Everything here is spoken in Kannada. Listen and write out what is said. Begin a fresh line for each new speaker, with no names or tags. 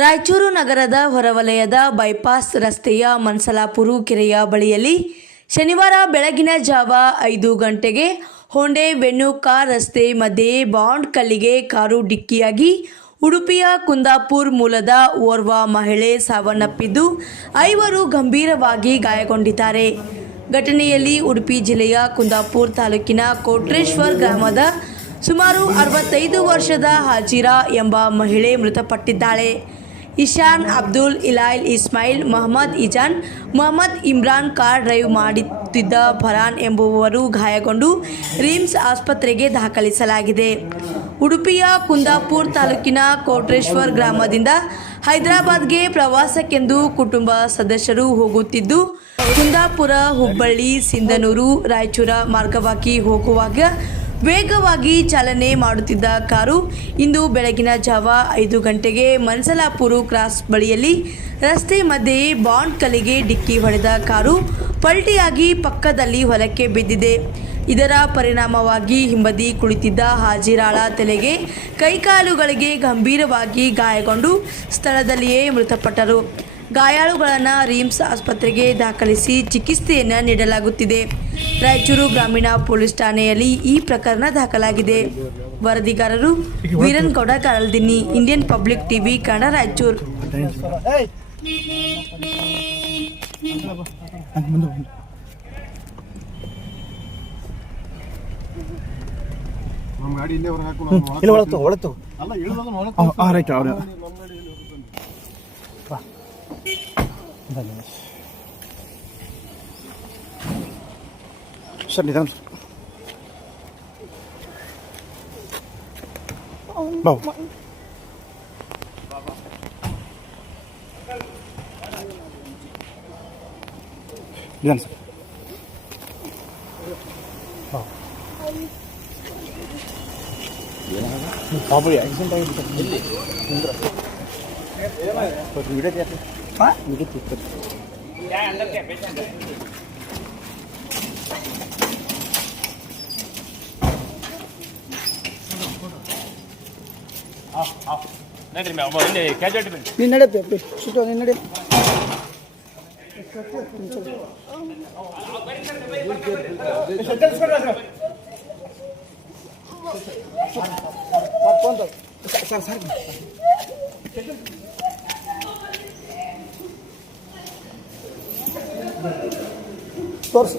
ರಾಯಚೂರು ನಗರದ ಹೊರವಲಯದ ಬೈಪಾಸ್ ರಸ್ತೆಯ ಮನ್ಸಲಾಪುರು ಕೆರೆಯ ಬಳಿಯಲ್ಲಿ ಶನಿವಾರ ಬೆಳಗಿನ ಜಾವ ಐದು ಗಂಟೆಗೆ ಹೊಂಡೆ ಬೆನ್ನು ಕಾರ್ ರಸ್ತೆ ಮಧ್ಯೆ ಬಾಂಡ್ ಕಲ್ಲಿಗೆ ಕಾರು ಡಿಕ್ಕಿಯಾಗಿ ಉಡುಪಿಯ ಕುಂದಾಪುರ್ ಮೂಲದ ಓರ್ವ ಮಹಿಳೆ ಸಾವನ್ನಪ್ಪಿದ್ದು, ಐವರು ಗಂಭೀರವಾಗಿ ಗಾಯಗೊಂಡಿದ್ದಾರೆ. ಘಟನೆಯಲ್ಲಿ ಉಡುಪಿ ಜಿಲ್ಲೆಯ ಕುಂದಾಪುರ್ ತಾಲೂಕಿನ ಕೋಟ್ರೇಶ್ವರ್ ಗ್ರಾಮದ ಸುಮಾರು ಅರವತ್ತೈದು ವರ್ಷದ ಹಾಜಿರಾ ಎಂಬ ಮಹಿಳೆ ಮೃತಪಟ್ಟಿದ್ದಾಳೆ. ಇಶಾನ್, ಅಬ್ದುಲ್, ಇಲಾಯ್ಲ್, ಇಸ್ಮಾಯಿಲ್, ಮೊಹಮ್ಮದ್ ಇಜಾನ್ ಮೊಹಮ್ಮದ್ ಇಮ್ರಾನ್ ಕಾರ್ ಡ್ರೈವ್ ಮಾಡುತ್ತಿದ್ದ ಫರಾನ್ ಎಂಬುವವರು ಗಾಯಗೊಂಡು ರಿಮ್ಸ್ ಆಸ್ಪತ್ರೆಗೆ ದಾಖಲಿಸಲಾಗಿದೆ. ಉಡುಪಿಯ ಕುಂದಾಪುರ್ ತಾಲೂಕಿನ ಕೋಟ್ರೇಶ್ವರ್ ಗ್ರಾಮದಿಂದ ಹೈದರಾಬಾದ್ಗೆ ಪ್ರವಾಸಕ್ಕೆಂದು ಕುಟುಂಬ ಸದಸ್ಯರು ಹೋಗುತ್ತಿದ್ದು, ಕುಂದಾಪುರ ಹುಬ್ಬಳ್ಳಿ, ಸಿಂಧನೂರು, ರಾಯಚೂರ ಮಾರ್ಗವಾಗಿ ಹೋಗುವಾಗ ವೇಗವಾಗಿ ಚಾಲನೆ ಮಾಡುತ್ತಿದ್ದ ಕಾರು ಇಂದು ಬೆಳಗಿನ ಜಾವ ಐದು ಗಂಟೆಗೆ ಮನ್ಸಲಾಪುರು ಕ್ರಾಸ್ ಬಳಿಯಲ್ಲಿ ರಸ್ತೆ ಮಧ್ಯೆ ಬಾಂಡ್ ಕಲೆಗೆ ಡಿಕ್ಕಿ ಹೊಡೆದ ಕಾರು ಪಲ್ಟಿಯಾಗಿ ಪಕ್ಕದಲ್ಲಿ ಹೊಲಕ್ಕೆ ಬಿದ್ದಿದೆ. ಇದರ ಪರಿಣಾಮವಾಗಿ ಹಿಂಬದಿ ಕುಳಿತಿದ್ದ ಹಾಜಿರಾಳ ತಲೆಗೆ ಕೈಕಾಲುಗಳಿಗೆ ಗಂಭೀರವಾಗಿ ಗಾಯಗೊಂಡು ಸ್ಥಳದಲ್ಲಿಯೇ ಮೃತಪಟ್ಟರು. ಗಾಯಾಳುಗಳನ್ನು ರಿಮ್ಸ್ ಆಸ್ಪತ್ರೆಗೆ ದಾಖಲಿಸಿ ಚಿಕಿತ್ಸೆಯನ್ನು ನೀಡಲಾಗುತ್ತಿದೆ. ರಾಯಚೂರು ಗ್ರಾಮೀಣ ಪೊಲೀಸ್ ಠಾಣೆಯಲ್ಲಿ ಈ ಪ್ರಕರಣ ದಾಖಲಾಗಿದೆ. ವರದಿಗಾರರು Veerangouda Karaldinni Indian public TV Kannada Raichur.
ನಮ್ಮ ಗಾಡಿ ಇಲ್ಲೇ ಹೊರಗೆ
ಒಳತ್ತು
ಅಲ್ಲ సార్
నిదాం బాబు నిదాం సార్ బాబు యాక్సిడెంట్ అయింది ನಿಧಾನ ಸರ್ ಬಾಬು ಆಕ್ಸಿಡೆಂಟ್ ಆಗಿದೆ ಸರ್ ಎಲ್ಲಿ ವಿಡಿಯೋ ಹಾಂ ವಿಡಿಯೋ
ನಡ್ರಿ ಮ್ಯಾಮ್ ಇಲ್ಲಿ ಕ್ಯಾಜುಯಾಲಿಟಿ ಬನ್ನಿ
ನೀನು ನಡೆ ಸಿಟ್ಟು ನೀನು ನಡೆ ಸರ್ ಸರ್ ತೋರಿಸು.